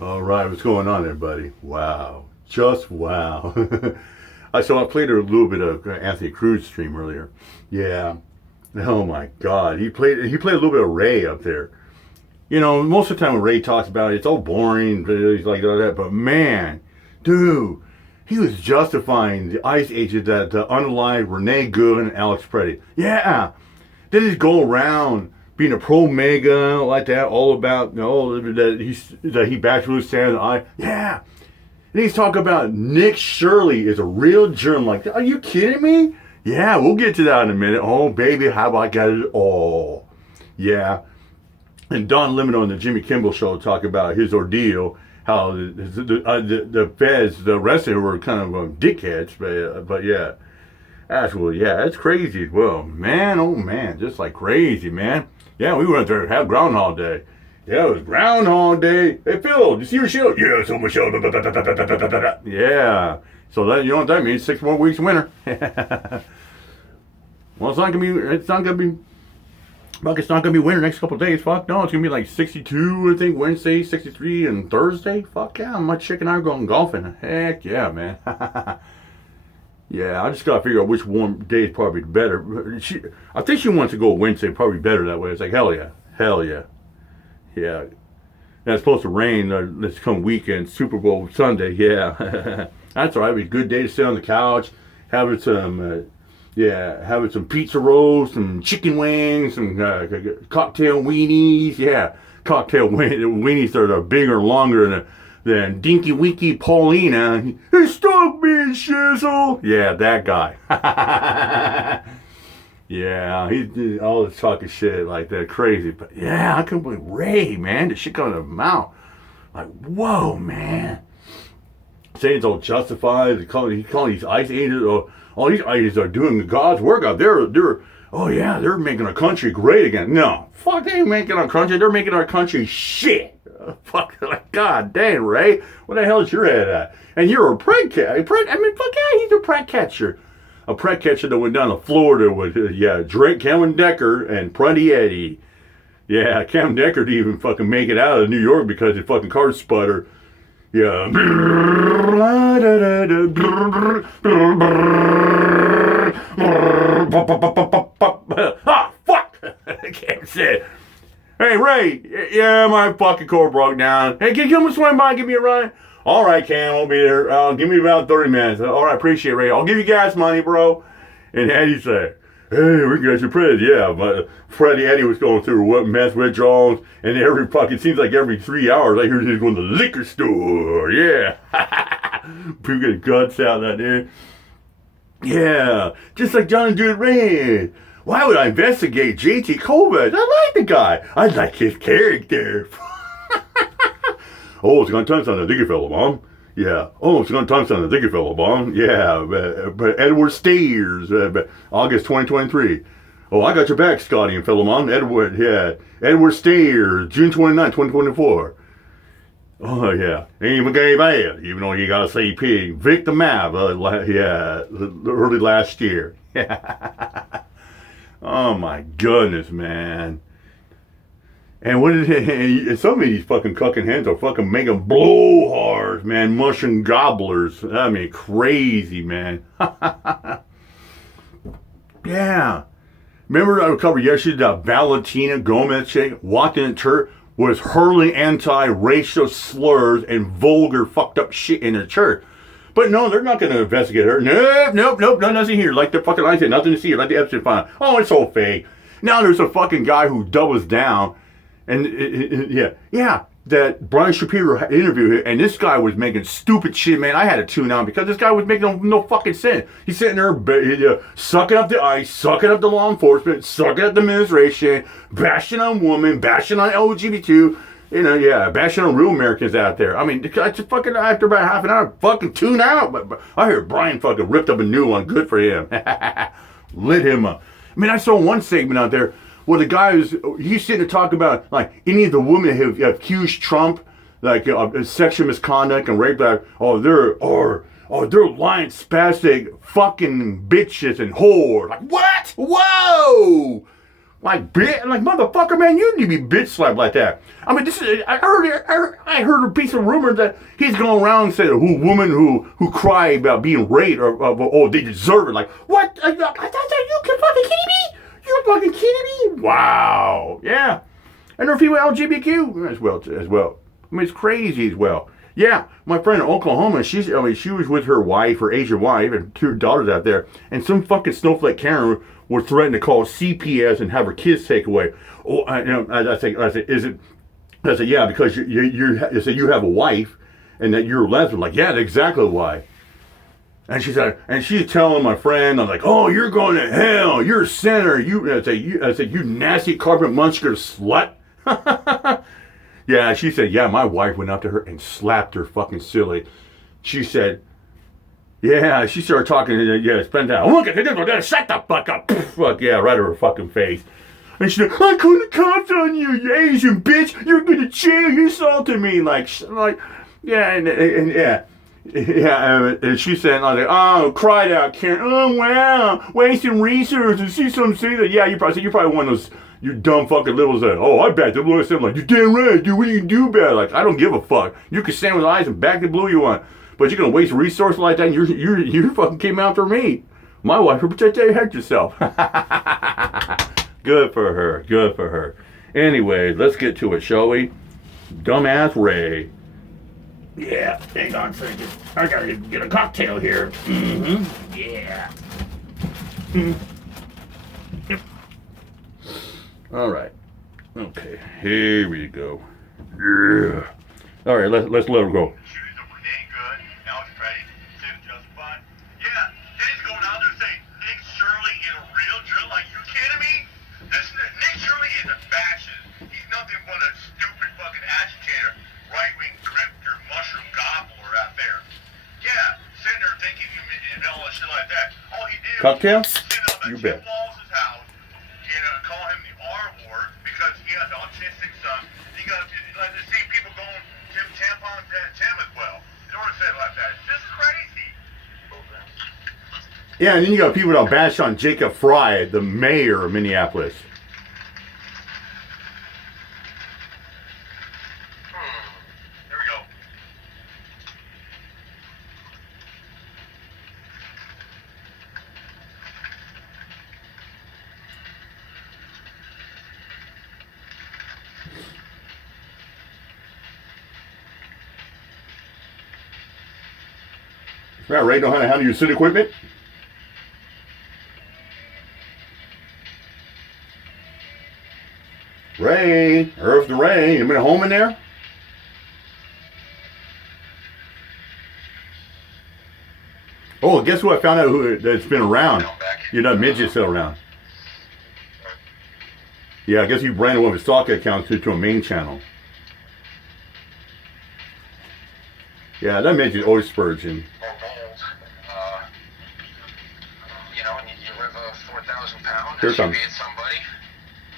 All right, what's going on there, buddy? Wow, just wow. So I played a little bit of Anthony Cruz stream earlier. Yeah. Oh my God, he played a little bit of Ray up there. You know, most of the time when Ray talks about it, it's all boring. He's like all that, but man, dude, he was justifying the ICE agents that unalived Renee Good and Alex Preddy. Yeah, they just go around being a pro MAGA like that, all about that he backs Ruth Sanders. Yeah, and he's talking about Nick Shirley is a real germ. Like, are you kidding me? Yeah, we'll get to that in a minute. Oh baby, how I got it all. Yeah, and Don Lemon on the Jimmy Kimmel show talk about his ordeal. How the feds, the rest of them were kind of dickheads, but yeah, actually, yeah, it's crazy. Well, man, oh man, just like crazy, man. Yeah, we went there to have Groundhog Day. Yeah, it was Groundhog Day. Hey, Phil, did you see your show? Yeah, so much show. Yeah. So that, you know what that means? 6 more weeks of winter. Well, it's not gonna be winter next couple of days. Fuck no, it's gonna be like 62, I think, Wednesday, 63, and Thursday. Fuck yeah, my chick and I are going golfing. Heck yeah, man. Yeah, I just gotta figure out which warm day is probably better. I think she wants to go Wednesday, probably better that way. It's like hell yeah, yeah. And it's supposed to rain this come weekend, Super Bowl Sunday. Yeah, that's all right. It'll be a good day to sit on the couch, having some, having some pizza rolls, some chicken wings, some cocktail weenies. Yeah, cocktail weenies that are bigger, longer than Dinky Winky Paulina. Hey, stop being shizzle. Yeah, that guy. Yeah, he did all this talking shit like that, crazy. But yeah, I couldn't believe Ray, man. The shit coming out of his mouth. Like, whoa, man. Saying it's all justified. He calling these ICE agents, all these ICE are doing God's work out there. Oh yeah, they're making our country great again. No, fuck, they ain't making our country. They're making our country shit. Fuck, like, God dang, Ray. What the hell is your head at? And you're a prank cat. I mean, fuck yeah, he's a prank catcher. A prank catcher that went down to Florida with, Drake, Cameron Decker, and Prunty Eddie. Yeah, Cameron Decker didn't even fucking make it out of New York because his fucking car sputtered. Yeah. Ah, fuck! I can't say it. Hey, Ray, yeah, my fucking car broke down. Hey, can you come and swing by and give me a ride? All right, Cam, I'll be there. Give me about 30 minutes. All right, appreciate it, Ray. I'll give you gas money, bro. And Eddie said, hey, we got your Fred. Yeah, but Freddie Eddie was going through what mess withdrawals, and seems like every 3 hours I hear he's going to the liquor store. Yeah. People get guts out out there. Yeah, just like John and Dude Red. Why would I investigate JT Kovacs? I like the guy. I like his character. Oh, it's gonna turn something, Diggy fellow bomb. Yeah. Oh, it's gonna turn something, Diggy fellow bomb. Yeah. But Edward Stayers, August 2023. Oh, I got your back, Scotty and fellow mom. Edward Stayers, June 29, 2024. Oh yeah, ain't gay bad, even though you got to say pig. Victim Map, early last year. Yeah. Oh my goodness, man. And what is it? And some of these fucking cucking hens are fucking making blowhards, man. Mushroom gobblers. I mean, crazy, man. Yeah. Remember I covered yesterday that Valentina Gomez chick walked in church, was hurling anti-racial slurs and vulgar fucked up shit in the church. But no, they're not going to investigate her. Nope, nothing here. Like the fucking I said, nothing to see here. Like the Epstein file. Oh, it's so fake. Now there's a fucking guy who doubles down. And that Brian Shapiro interviewed him, and this guy was making stupid shit, man. I had to tune out because this guy was making no fucking sense. He's sitting there sucking up the ICE, sucking up the law enforcement, sucking up the administration, bashing on women, bashing on LGBT, bashing on real Americans out there. I mean, I just fucking, after about half an hour, fucking tune out. But I heard Brian fucking ripped up a new one. Good for him. Lit him up. I mean, I saw one segment out there. Well, the guy he's sitting to talk about, like, any of the women who have accused Trump, like, sexual misconduct and rape, they're lying, spastic, fucking bitches and whores. Like, what? Whoa! Like, bitch, like, motherfucker, man, you need to be bitch slapped like that. I mean, this is, I heard a piece of rumor that he's going around and said a woman who cried about being raped or they deserve it. Like, what? Are you fucking kidding me? You fucking kidding me? Wow. Yeah. And there are people LGBTQ as well. I mean, it's crazy as well. Yeah, my friend in Oklahoma, she was with her wife, her Asian wife, and 2 daughters out there, and some fucking snowflake Karen were threatening to call CPS and have her kids taken away. Oh, I said, is it? I said, yeah, because you have a wife, and that you're a lesbian. Like, yeah, that's exactly why. And she said, and she's telling my friend, I'm like, oh, you're going to hell, you're a sinner. I said, you nasty carpet muncher slut. Yeah, she said, yeah, my wife went up to her and slapped her fucking silly. She said, yeah, she started talking, yeah, spend time. Look at this, shut the fuck up. Fuck yeah, right to her fucking face. And she said, I couldn't count on you, you Asian bitch. You're going to jail, you assaulted me. Like, yeah, and yeah. Yeah, and she said, I was like, oh, cried out, Karen. Oh, wow, wasting resources. See some say that. Yeah, you're probably one of those, you dumb fucking littles that, oh, I backed the blue. I'm like, you're damn right, dude, what do you do about it? Like, I don't give a fuck. You can stand with eyes and back the blue you want. But you're going to waste resources like that and you fucking came after me. My wife will protect you, heck yourself. Good for her. Anyway, let's get to it, shall we? Dumbass Ray. Yeah, hang on a second. I gotta get a cocktail here. Mm-hmm. Yeah. Yep. All right. Okay, here we go. Yeah. All right, let's let her go. Cocktail? You bet. Call him the R word because he has an autistic son. You got to see people going tampons at Tim as well. You don't want to say it like that. It's just crazy. Yeah, and then you got people that bash on Jacob Fry, the mayor of Minneapolis. Here we go. Yeah, Ray know how to handle your sit equipment? Ray, Earth the Ray, you been home in there? Oh, guess who I found out that's been around? You know, midget still around. Yeah, I guess he branded one of his stock accounts to a main channel. Yeah, that midget always spurgeon. Here it comes. Somebody,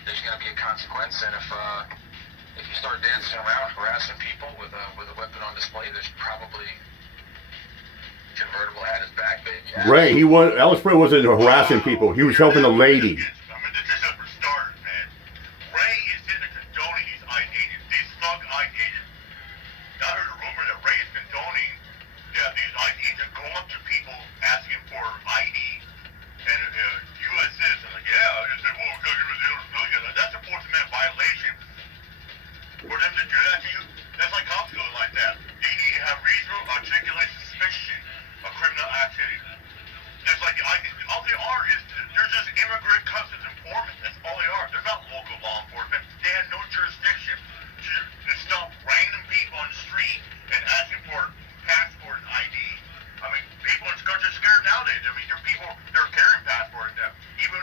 there's going to be a consequence, and if you start dancing around harassing people with a weapon on display, there's probably convertible at his back. Yeah. Ray, Alice Ray wasn't harassing people. He was helping a lady. I mean, this is for starters, man. Ray is in the condoning these ICE agents, these thug ICE agents. I heard a rumor that Ray is condoning these ICE agents go up to people asking for ID. And U.S. citizen, like, yeah, I said, well, because you was illegal. That's a Fourth Amendment violation. For them to do that to you, that's like cops going like that. They need to have reasonable, articulate suspicion of criminal activity. There's like, all they are is, they're just immigrant customs informants. That's all they are. They're not local law enforcement. They have no jurisdiction to stop random people on the street and asking for passport and ID. I mean, people in this country are scared nowadays. I mean, there are people that are carrying passports now. Even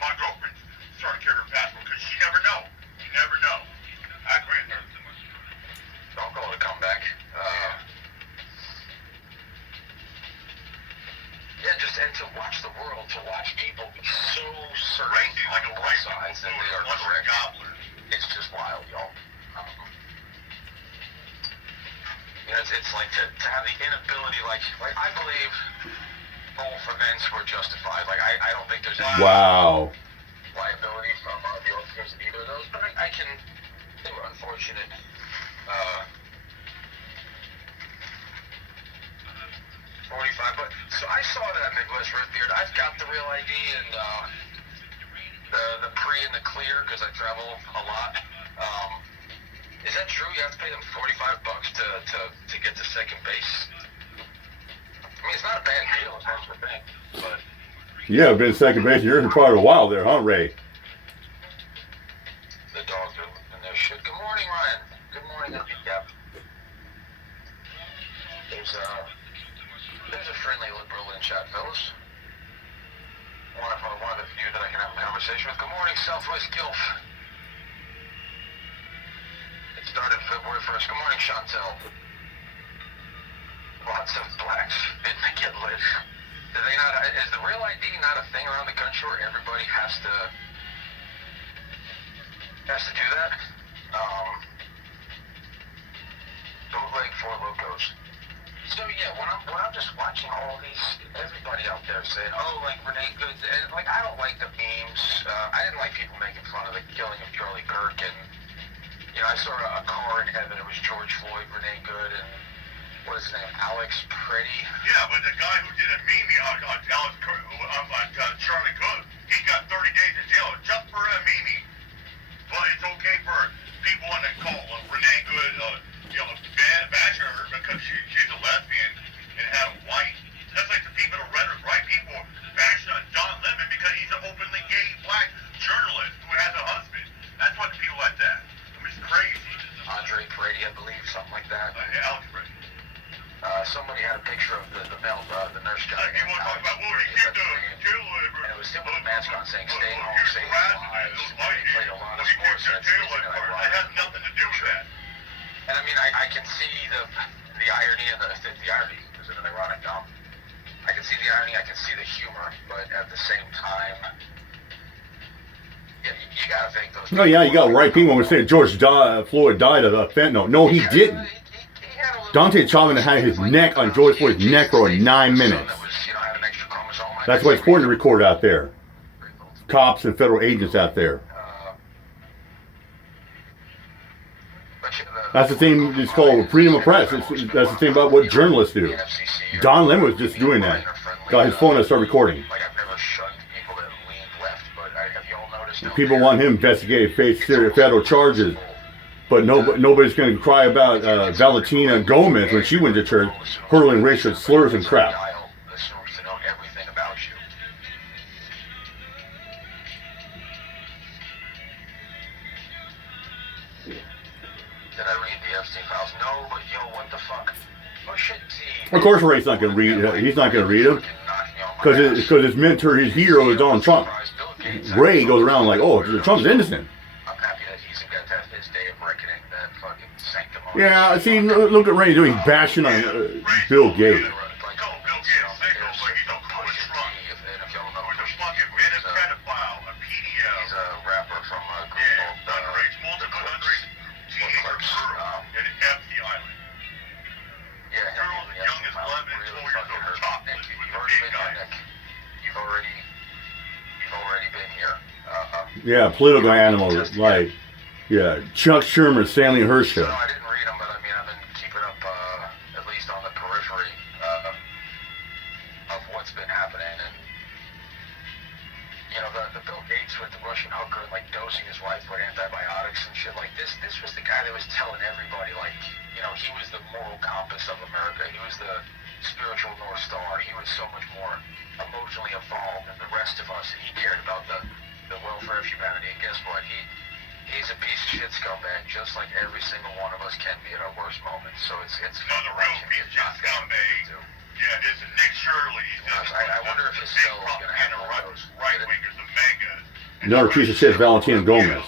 my girlfriend started carrying a passport because she never know. You never know. I agree with her. Don't call it a comeback. Yeah, and to watch the world, to watch people be so certain like on both sides that they are correct. It's just wild, y'all. It's like to have the inability, like I believe both events were justified. Like I don't think there's any. Wow. liability from the officers of either of those, but they were unfortunate. 45, but so I saw that Midwest Red Beard. I've got the real ID and the pre and the clear because I travel a lot. Is that true? You have to pay them $45 to get to second base. I mean, it's not a bad deal as much as a bank, but Yeah, been second base. You're in quite a while there, huh, Ray? the dogs are in their shit. Good morning, Ryan. Good morning, Yep. There's a friendly liberal in chat, fellas. One of the few that I can have a conversation with. Good morning, Southwest Gilf. It started February 1st. Good morning, Chantel. Lots of blacks didn't get lit. Do they not? Is the real ID not a thing around the country where everybody has to do that? Bootleg for locos. So yeah, when I'm just watching all these, everybody out there saying, oh, like Renee Good, and like I don't like the memes. I didn't like people making fun of the killing of Charlie Kirk, and I saw a car in heaven. It was George Floyd, Renee Good, and what is his name, Alex Pretty. Yeah, but the guy who did a meme on Charlie Cook, he got 30 days in jail just for a meme. But it's okay for people on the call, Renee Good, bashing her because she's a lesbian and had a white. That's like the people of rhetoric, right? People bashing on Don Lemon because he's an openly gay black journalist who has a husband. That's what people like that. I mean, it's crazy. Andre Brady, I believe, something like that. Alex Brady. Somebody had a picture of the nurse guy. Like, people talk about, well, he kicked the tail liver. And it was him with a mask on saying, stay home, save lives. And he played a lot of sports, and it's That has nothing to do with that. And I mean, I can see the irony and the irony is an ironic dumb. I can see the irony, I can see the humor, but at the same time, you gotta think those. Oh yeah, you got right people when saying George Floyd died of fentanyl. No, he didn't. Dante Chauvin had his neck on George Floyd's neck for 9 minutes. That's why it's important to record out there. Cops and federal agents out there. That's the thing. It's called freedom of press. That's the thing about what journalists do. Don Lemon was just doing that. Got his phone and started recording. People want him investigated, face federal charges, but nobody's going to cry about Valentina Gomez when she went to church, hurling racial slurs and crap. Did I read the Epstein files? No, but what the fuck? Oh shit, Of course, Ray's not going to read. He's not going to read them because his mentor, his hero, is Donald Trump. Ray goes around like, oh, Trump's innocent. I'm happy that he's got to have his day of reckoning. That fucking sanctimonious. Yeah, see, look at Ray doing bashing on Bill Gates. He's a rapper from a group called You've already been here. Yeah, political animals like, Chuck Schumer, Stanley Herschel. No, I didn't read them, but I mean, I've been keeping up, at least on the periphery of what's been happening. And, the Bill Gates with the Russian hooker, like, dosing his wife with antibiotics and shit. Like, this was the guy that was telling everybody, like, he was the moral compass of America. He was the spiritual North Star. He was so much more emotionally evolved than the rest of us. He cared about the welfare of humanity. And guess what? He's a piece of shit scumbag, just like every single one of us can be at our worst moments. So it's no, the real piece of shit scumbag. Yeah, it's Nick Shirley. I wonder if his cell is going to have one of those. Right-wingers, the MAGA. Another piece of shit is Valentina Gomez.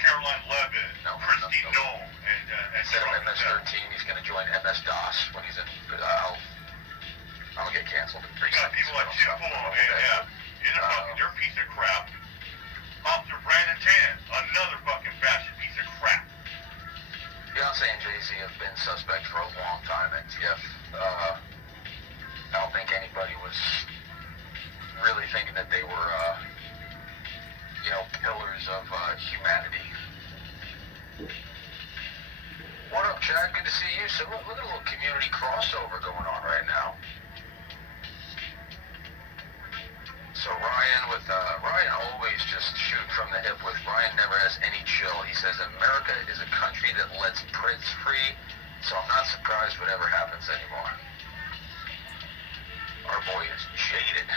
Caroline Levin, Christine Noel, and instead of MS-13, he's going to join MS-DOS when he's in. I'm going to get canceled in 3 seconds. People like Tim Pool, they're a piece of crap. Officer Brandon Tan, another fucking fascist piece of crap. Beyonce and Jay-Z have been suspect for a long time at TF. I don't think anybody was really thinking that they were pillars of humanity. What up, Chad? Good to see you. So look at a little community crossover going on right now. So Ryan always just shoot from the hip with. Ryan never has any chill. He says America is a country that lets Brits free, so I'm not surprised whatever happens anymore. Our boy is jaded.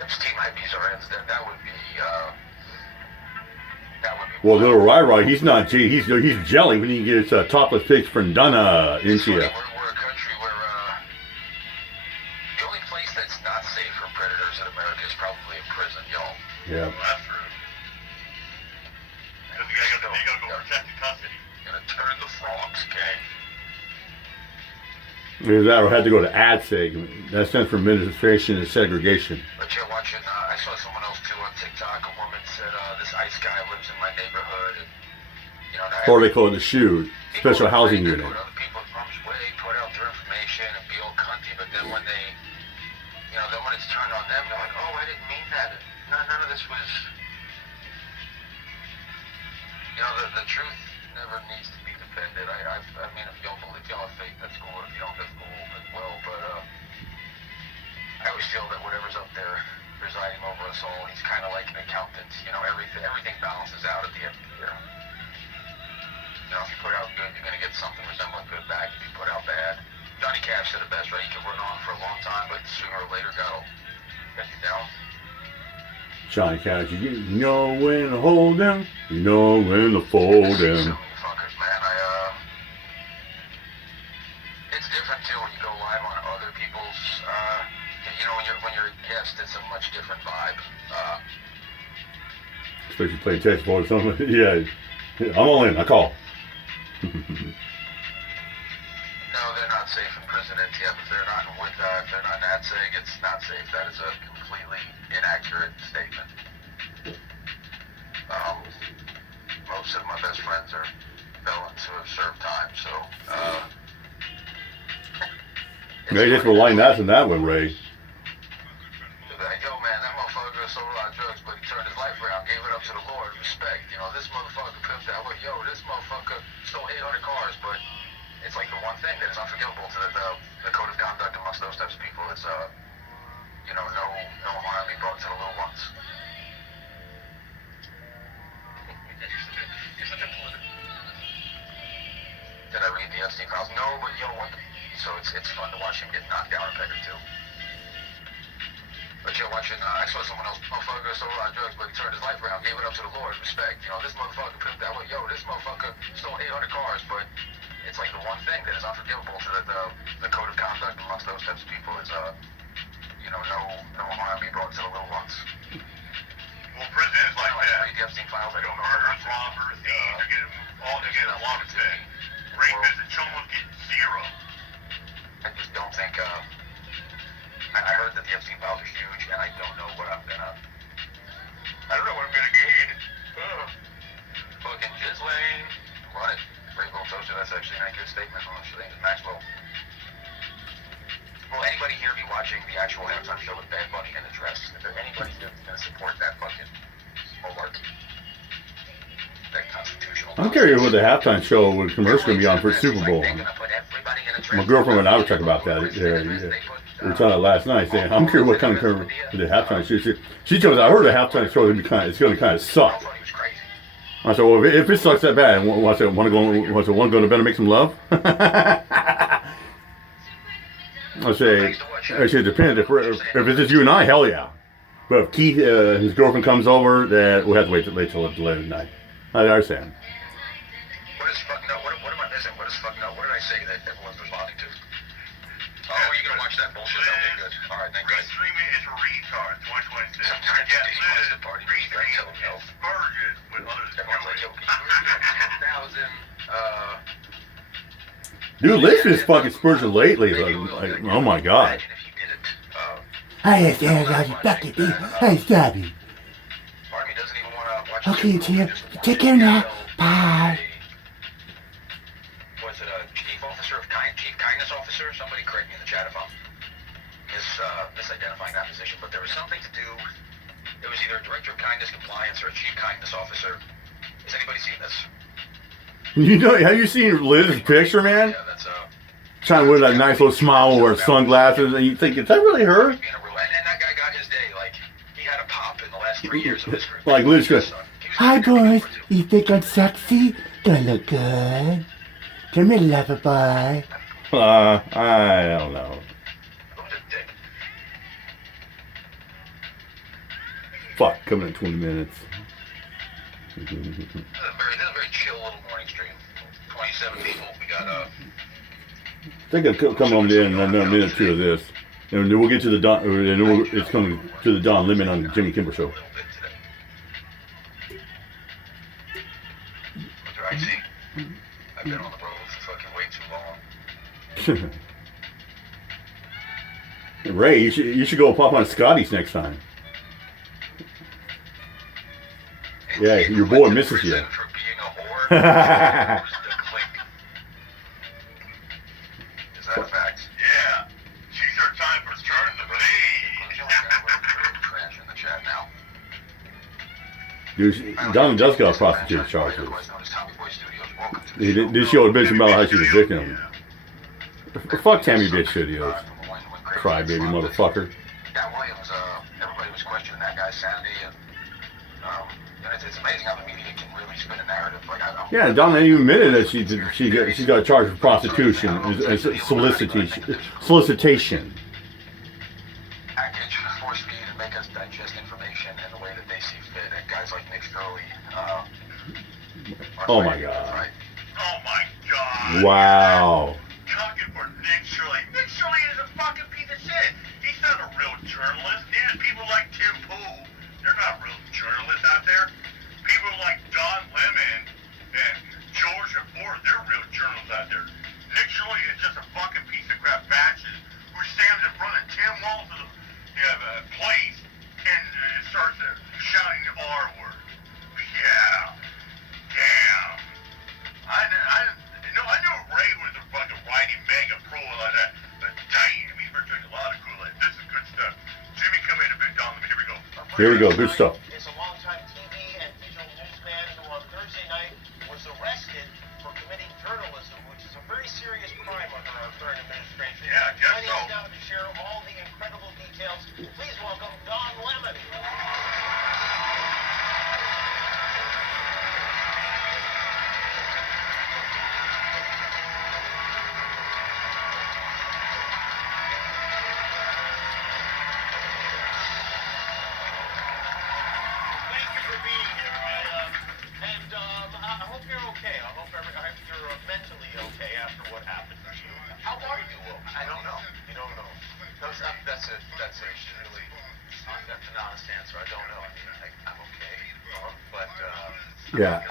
Epstein might be Zoran's dead. That would be. Well, little Rai, he's not G. He's jelly when he gets topless pics from Donna into you. We're a country where the only place that's not safe for predators in America is probably in prison, y'all. Yeah. Well, that's true. Because you gotta go protect the custody. Gonna turn the frogs, okay? Either that or had to go to ADSEG. That stands for Administration and Segregation. But you're watching, I saw someone else too on TikTok. A woman said, this ICE guy lives in my neighborhood. And, Or they call it the SHU, Special Housing Unit. Put other people in harm's way, put out their information and be all cunty, but then when they, then when it's turned on them, they're like, oh, I didn't mean that. None of this was, the truth never needs to be defended. I mean, if y'all have faith, that's cool. If you don't, that's cool as well. But I always feel that whatever's up there presiding over us all, he's kind of like an accountant. Everything balances out at the end of the year. If you put out good, you're going to get something resembling good back. If you put out bad, Johnny Cash said it best, right? You can run on for a long time, but sooner or later, God will get you down. Johnny Cash, you know when to hold them, you know when to fold them. Fuckers, man. It's different too when you go live on other people's. When you're a guest, it's a much different vibe. Especially playing text or something. Yeah, I'm all in. I call. No, they're not safe in prison yet. If they're not if they're not in ADSEG, it's not safe. That is a completely inaccurate statement. Most of my best friends are felons who have served time, so. Maybe just relying that and that one, Ray. Yo, man, that motherfucker sold a lot of drugs, but he turned his life around, gave it up to the Lord. Respect. This motherfucker pimped out. Yo, this motherfucker stole 800 cars, but it's like the one thing that is unforgivable to the code of conduct amongst those types of people is, no harm being brought to the little ones. Did I read the Epstein files? No, but what? So it's fun to watch him get knocked down a peg or two. But you're watching, I saw someone else, motherfucker sold a lot of drugs, but he turned his life around, gave it up to the Lord. Respect. This motherfucker pimped out. Yo, this motherfucker stole 800 cars, but it's like the one thing that is unforgivable to the code of conduct amongst those types of people is, no harm being brought to the little ones. Well, prison is like that. Read the Epstein files. I don't know. Murderers, robbers, thieves, they get a lot of things. Rapists and chumos get zero. I just don't think, I heard that the Epstein files are huge, and I don't know what I'm gonna gain. Fucking Ghislaine. Run it. Rainbow Toaster, that's actually an accurate statement. Maxwell. Will anybody here be watching the actual halftime show with Bad Bunny in the dress? Is there anybody here that's gonna support that fucking malarkey? That constitutional. I'm curious what the halftime show with commercial going to be on for Super Bowl. My girlfriend and I were talking about that. We were talking about last night, saying I'm curious what kind of the halftime show. She told us I heard the halftime show it's going to kind of suck. I said, well, if it sucks that bad, want to go to bed and make some love? I say it depends. If it's just you and I, hell yeah. But if Keith, his girlfriend comes over, that we'll have to wait till late at night. I understand. What is fucking up? What am I missing? What is fucking up? What did I say that everyone's responding to? Oh, you're gonna watch that bullshit? Okay, good. All right, thanks, guys. Streaming is a retard. 2026. Sometimes Yeah, he wants to party, but he's got to kill himself. Spurges with others. Everyone's like, yo, 10,000. Dude, listen to this fucking Spurgeon lately. Like, oh my god. Imagine if you did it. Hey, it's Gary, fucking dude. Hey, Stubby. Army doesn't even want to watch. Okay, Tim. Take care now. Bye. Was it a chief officer of chief kindness officer? Somebody correct me in the chat if I'm misidentifying that position, but there was something to do. It was either a director of kindness compliance or a chief kindness officer. Has anybody seen this? You know, have you seen Liz's picture, man? Yeah, that's Trying to wear that nice little smile, wear sunglasses, and you think, is that really her? And that guy got his day. Like, he had a pop in the last 3 years of his career. Like Liz goes, Hi, boys. You think I'm sexy? Do I look good? Come here, lover boy. I don't know. Fuck, coming in 20 minutes. This is a very chill little morning stream. 27 people. We got I think I'll come on in another minute or two of this. And then we'll get to the Don, and then it's coming to the Don Lemon on the Jimmy Kimmel Show. a little bit today. What do I see? I've been on the road for fucking way too long. Ray, you should go pop on Scotty's next time. Yeah, your boy misses you. For being a whore. Is that a fact? Yeah. She's our time for turn the page. Trash in the chat now. Dude, Don does got prostitute charges. This show a bitch about how she was victim him. Fuck Tammy Bitch Studios. Crybaby motherfucker. Yeah, Williams, everybody was questioning that guy's sanity, and it's amazing how the media can really spin a narrative. Like, Yeah, Donna even admitted that she got charged with prostitution and solicitation. Package, force feed, and make us digest information in the way that they see fit. And guys like Nick Shirley. Oh my God. Right. Oh my God. Wow. Talking for Nick Shirley. Nick Shirley is a fucking piece of shit. He's not a real journalist. Neither people like Tim Pool. They're not real journalists out there. People like Don Lemon and George Ford, they're real journalists out there. Nick Shirley is just a fucking piece of crap bastard who stands in front of Tim Walton's place and starts shouting the R word. Yeah. Damn. I know Ray was a fucking riding MAGA pro like that, but damn, he's been drinking a lot of Kool-Aid. This is good stuff. Jimmy, come in a bit, Don. Here we go. Here we go. Good stuff. Is a longtime TV and digital newsman who on Thursday night was arrested for committing journalism, which is a very serious crime under our current administration. Yeah, I guess Joining so. us now to share all the incredible details, please welcome Don Lemon. Thank you for being here. I hope you're okay. I hope you're mentally okay after what happened to you. How are you? I don't know. You don't know. That's a really that's an honest answer. I don't know. I mean, I'm okay, but Yeah,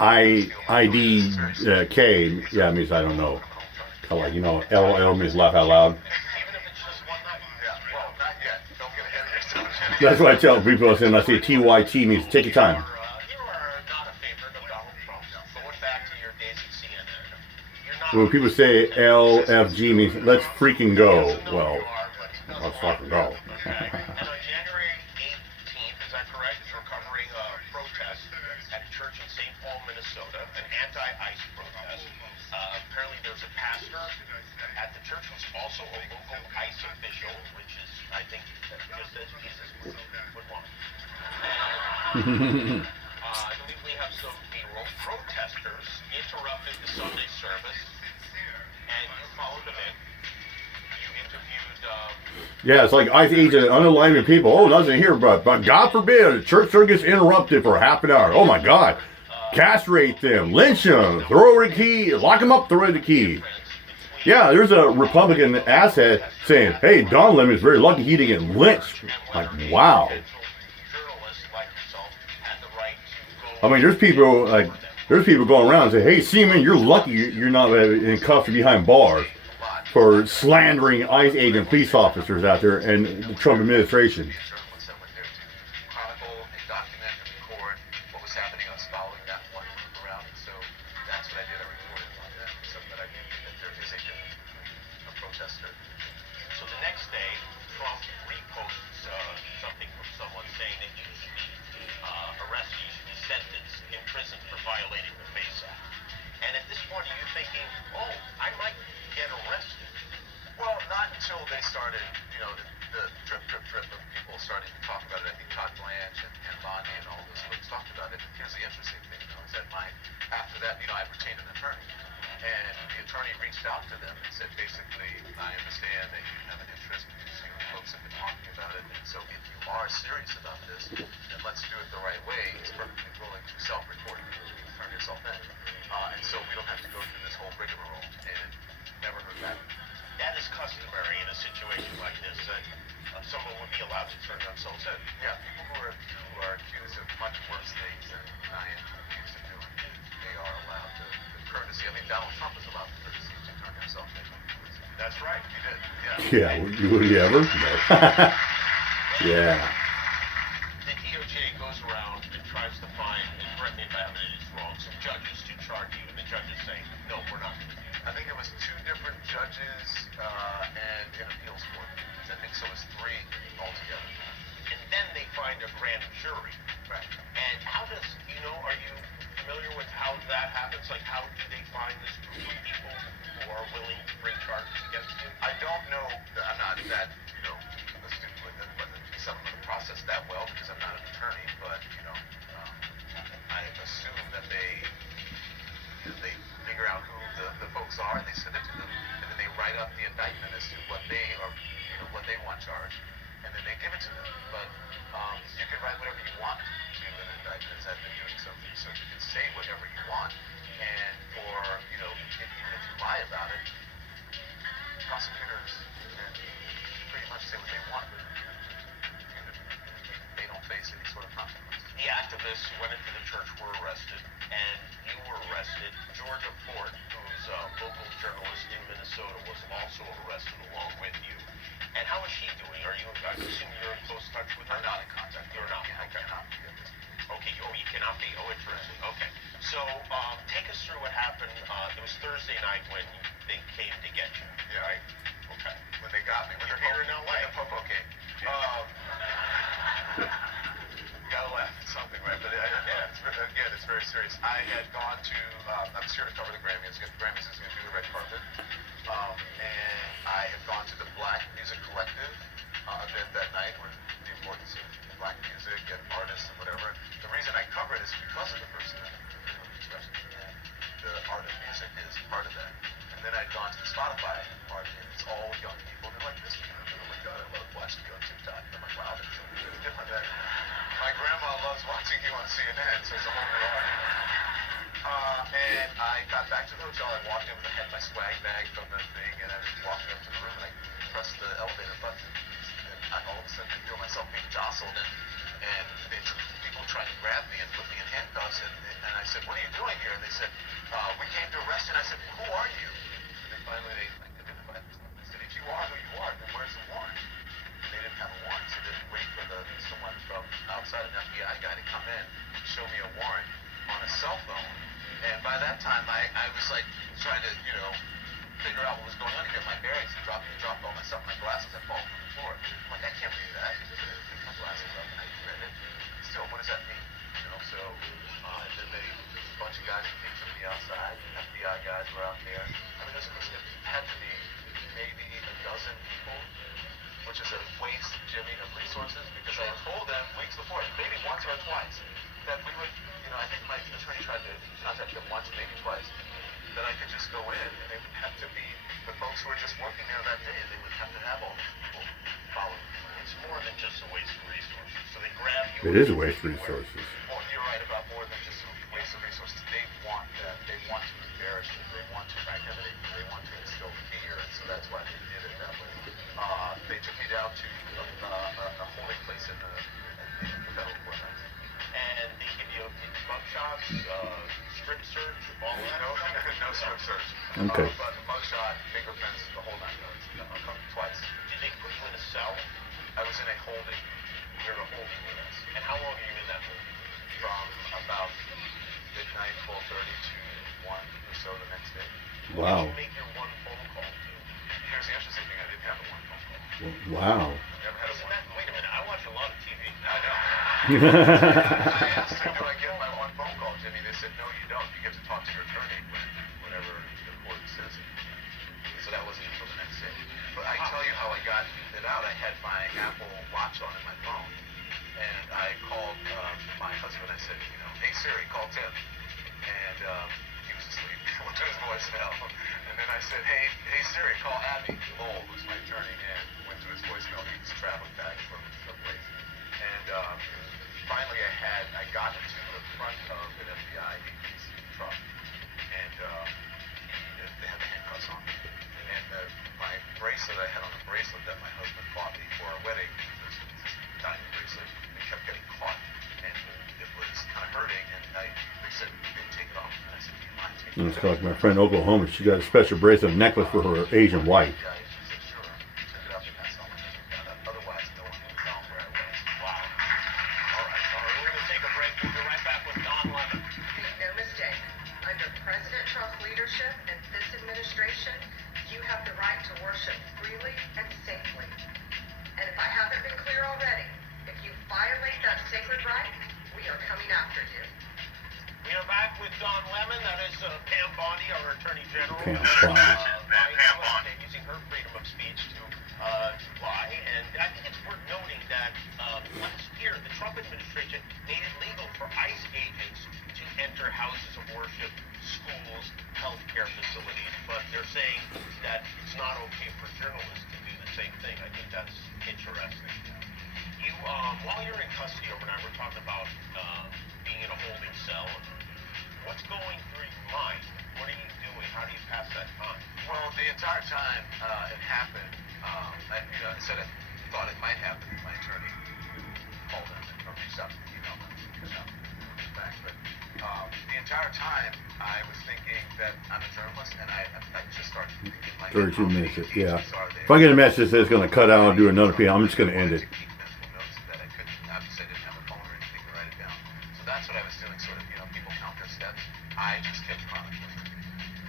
IDK, yeah, means I don't know. Kinda like, you know, LOL means laugh out loud. Even if it's just one night. yeah, well, not yet. Don't get ahead of yourself. That's what I tell people. When I say TYT means take your time. You are not a favorite of Donald Trump. Going back to your days at CNN, you're not. When people say LFG means let's freaking go. Well, let's fucking go. And on January 18th, is that correct? We're covering a protest at a church in St. Paul, Minnesota, an anti-ICE protest. Apparently there's a pastor at the church who's also a local ICE official, which is, I think, just as Jesus would want. And I believe we have some protesters interrupted the Sunday service, and you followed them in. You interviewed... Yeah, it's like ICE agent unalignment people. Oh, nothing here, but God forbid a church service interrupted for half an hour. Oh my God. Castrate them, lynch them, throw away the key, lock them up, throw away the key. Yeah, there's a Republican asshat saying, hey, Don Lemon is very lucky he didn't get lynched. Like, wow. I mean, there's people going around and say, hey, Seaman, you're lucky you're not in cuffs or behind bars for slandering ICE agent police officers out there and the Trump administration. Chronicle and document and record what was happening. I was following that one group around, and so that's what I did. I reported on that, something that I did that there is a protester. So the next day, Trump started, you know, the drip of people starting to talk about it. I think Todd Blanche and Lonnie and all those folks talked about it. And here's the interesting thing, though, is that after that, you know, I retained an attorney. And the attorney reached out to them and said, basically, I understand that you have an interest because you folks have been talking about it. And so if you are serious about this, then let's do it the right way. He's perfectly willing to self-report. You can turn yourself in. And so we don't have to go through this whole rigmarole. And never heard back. That is customary in a situation like this, that someone would be allowed to turn themselves in. Yeah, people who are accused of much worse things than I am accused of doing, they are allowed the courtesy. I mean, Donald Trump was allowed the courtesy to turn himself in. That's right. He did, yeah. Yeah, would he ever? No. Yeah. The DOJ goes around and tries to find, and correct me if I have it wrong, some judges to charge you, and the judges say, no, we're not going to do that. I think it was 2 different judges and an appeals court. I think so. It was 3 altogether. And then they find a grand jury. Right. And how does, are you familiar with how that happens? Like, how do they find this group of people who are willing to bring charges against you? I don't know. I'm not that, astute with some of the process that well because I'm not an attorney, but, I assume that they figure out who the folks are and they send it to them, and then they write up the indictment as to what they are, what they want charged, and then they give it to them. But you can write whatever you want to an indictment, as I've been doing something, so you can say whatever you want, and even if you lie about it, prosecutors can pretty much say what they want. They don't face any sort of consequences. The activists who went into the church were arrested, and you were arrested. Georgia Ford, who's a local journalist in Minnesota, was also arrested along with you. And how is she doing? I assume you're in close touch with her? I'm not in contact. You're not? I Okay. cannot be at this. Okay, you cannot be. Oh, interesting. Okay. So, take us through what happened. It was Thursday night when they came to get you. Yeah. Right? Okay. When they got me. You're here in LA. The Popo came. Gotta laugh at something, right? But again, it's very serious. I had gone to, I was here to cover the Grammys. The Grammys is going to do the red carpet. And I had gone to the Black Music Collective event that night, where the importance of black music and artists and whatever. The reason I cover it is because of the person that expressed it. And the art of music is part of that. And then I'd gone to the Spotify party, and it's all young people. They're like, this is, oh my God, I love watching you on TikTok. I'm like, wow, that's different than my grandma loves watching you on CNN, so it's a whole new art. And I got back to the hotel. I walked in with my swag bag from the thing, and I was walking up to the room, and I pressed the elevator button. And all of a sudden, I feel myself being jostled, and people trying to grab me and put me in handcuffs. And I said, what are you doing here? And they said, we came to arrest you. And I said, who are you? And then finally, they identified me. I said, if you are who you are, then where's the warrant? And they didn't have a warrant, so they didn't wait for someone from outside, an FBI guy, to come in and show me a warrant on a cell phone. And by that time, I was like trying to, figure out what was going on to get my bearings and dropped all my stuff, my glasses had fallen from the floor. I'm like, I can't read that. I picked my glasses up and I read it. Still, what does that mean? So then a bunch of guys came from the outside. FBI guys were out there. I mean, it had to be maybe a dozen people, which is a waste, Jimmy, of resources, because I had told them weeks before, maybe once or twice, that we would, I think my attorney tried to contact them once, maybe twice, that I could just go in, and they would have to be the folks who were just working there that day, and they would have to have all these people following. It's more than just a waste of resources. So they grab you. It is a waste of resources. Well, you're right about more than just a waste of resources. They want that. They want to embarrass you. They want to intimidate you. They want to instill fear, and so that's why they did it that way. They took me down to a holding place in the federal courthouse. And they give you mug shots, strip search, all that? No strip search. Okay. But the mug shot, fingerprints, the whole 9 yards. Twice. Did they put you in a cell? I was in a holding. You're a holding unit. And how long are you in that holding? From about midnight, 12:30 to 1 or so the next day. Wow. Did you make your one phone call to? Here's the interesting thing, I didn't have a one phone call. Wow. Never had a one. Wait a minute, I watch a lot of TV. I know. I asked them, do I get my one phone call, Jimmy? They said, no, you don't. You get to talk to your attorney whenever the court says it. So that wasn't until the next day. But I tell you how I got it out, I had my Apple Watch on in my phone, and I called my husband. I said, hey Siri, call Tim, and he was asleep. Went to his voicemail, and then I said, hey Siri, call Abby Lowell, who's my attorney, and went to his voicemail. He's traveling back from someplace, and finally I got into the front of an FBI agent's truck, and they had the handcuffs on me. And my bracelet, I had on a bracelet that my husband bought me for our wedding. It was this diamond bracelet. It kept getting caught, and it was kind of hurting. And they said, take it off. And I said, do you mind taking it It's off? like my friend Oklahoma. She got a special bracelet necklace for her Asian wife. Yeah, she said, sure. Took it up, and that's all I did. Otherwise, no one would know where I was. Wow. All right. We're going to take a break. We'll be right back with Don Lemon. Make no mistake, under President Trump's leadership and this administration, you have the right to worship freely and safely. And if I haven't been clear already, if you violate that sacred right, we are coming after you. We are back with Don Lemon. That is Pam Bondi, our Attorney General. Pam Bondi. Pam Bondi. Using her freedom of speech to lie. And I think it's worth noting that last year, the Trump administration made it legal for ICE agents to enter houses of worship, schools, healthcare facilities. But they're saying that it's not okay for journalists to do the same thing. I think that's interesting. You, while you're in custody overnight, we're talking about being in a holding cell. What's going through your mind? What are you doing? How do you pass that time? Well, the entire time it happened, I said I thought it might happen. My attorney called them or reached out, emailed them, back. But the entire time I was thinking that I'm a journalist, and I just started thinking like 32 minutes, yeah. If I get a message that says it's going to cut out and do another PM, I'm just going to end it. That I couldn't, obviously I didn't have a phone or anything to write it down. So that's what I was doing, sort of, people count their steps. I just kept chronicling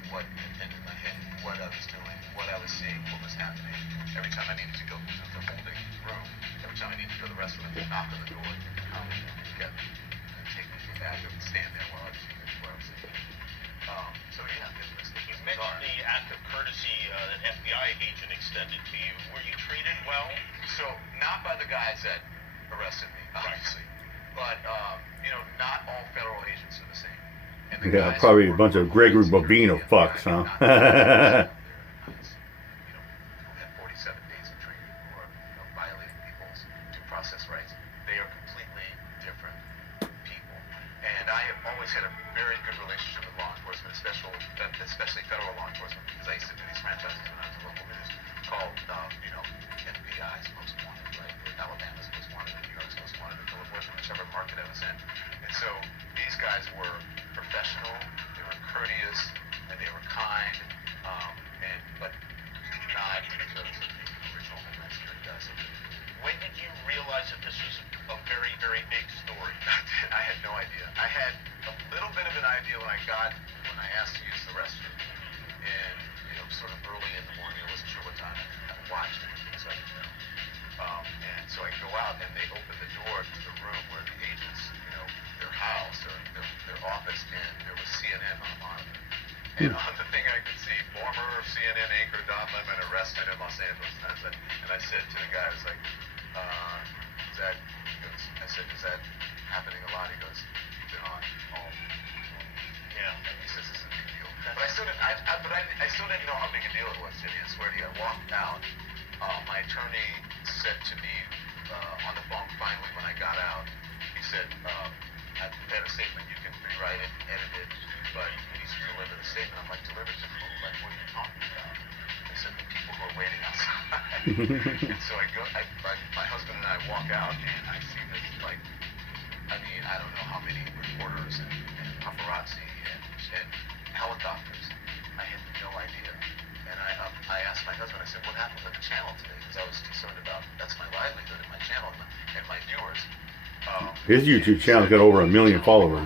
what in my head, what I was doing, what I was seeing, what was happening. Every time I needed to go to the holding room, every time I needed to go to the restroom, to knock on the door, come and get me, and take me back and stand there while I was thinking. So yeah, it was You mentioned the act of courtesy that FBI agent extended to you. Were you treated well? So not by the guys that arrested me, obviously, but not all federal agents are the same. And the Yeah, guys probably a who bunch of Gregory Bobino fucks, huh? who had 47 days of training or violating people's due process rights. They are completely different people. And I have always had a very good relationship with law enforcement, especially federal law enforcement, because I used to do these franchises when I was in local news called, FBI's Most Wanted, right? Alabama's Most Wanted, and New York's Most Wanted, and Philadelphia, whichever market I was in. And so these guys were professional, they were courteous, and they were kind, but not because of the original Homeland Security guys. When did you realize that this was a very, very big story? I had no idea. I had a little bit of an idea when I asked to use the restroom, and sort of early in the morning. I wasn't sure what time. I watched it, so I didn't know. And so I go out, and they open the door to the room where the agents, their house or their office, and there was CNN on the monitor. And on the thing I could see, former CNN anchor Don Lemon arrested in Los Angeles. And I said to the guy, I was like, I said, is that happening a lot? He goes, you've been on all. Yeah. And he says, it's a big deal. But I still didn't know how big a deal it was, Jimmy. I swear to you. I walked out. My attorney said to me on the phone finally when I got out, he said, I've had a statement, you can rewrite it, edit it, but you need to deliver the statement. I'm like, deliver to who? Like, what are you talking about? They said, the people who are waiting outside. And so my husband and I walk out, and I see this, I don't know how many reporters and paparazzi and helicopters. I had no idea. And I asked my husband, I said, what happened with the channel today? Because I was concerned about, that's my livelihood and my channel and my viewers. His YouTube channel's got over 1 million followers.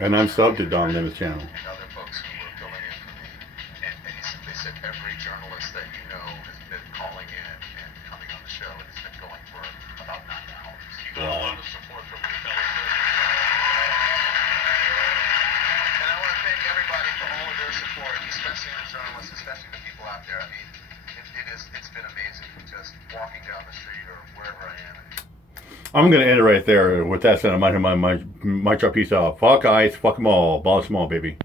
And I'm subbed to Don Lemon's channel. And other folks who were filling in for me. And they said every journalist that you know has been calling in and coming on the show, and it's been going for about 9 hours. You got a lot of support from your fellow journalists. And I want to thank everybody for all of their support, especially the journalists, especially the people out out there. I mean, it's been amazing just walking down the street or wherever I am. I'm gonna end it right there. With that said, I'm out here my piece out. Fuck ICE, fuck them all, abolish them all, baby.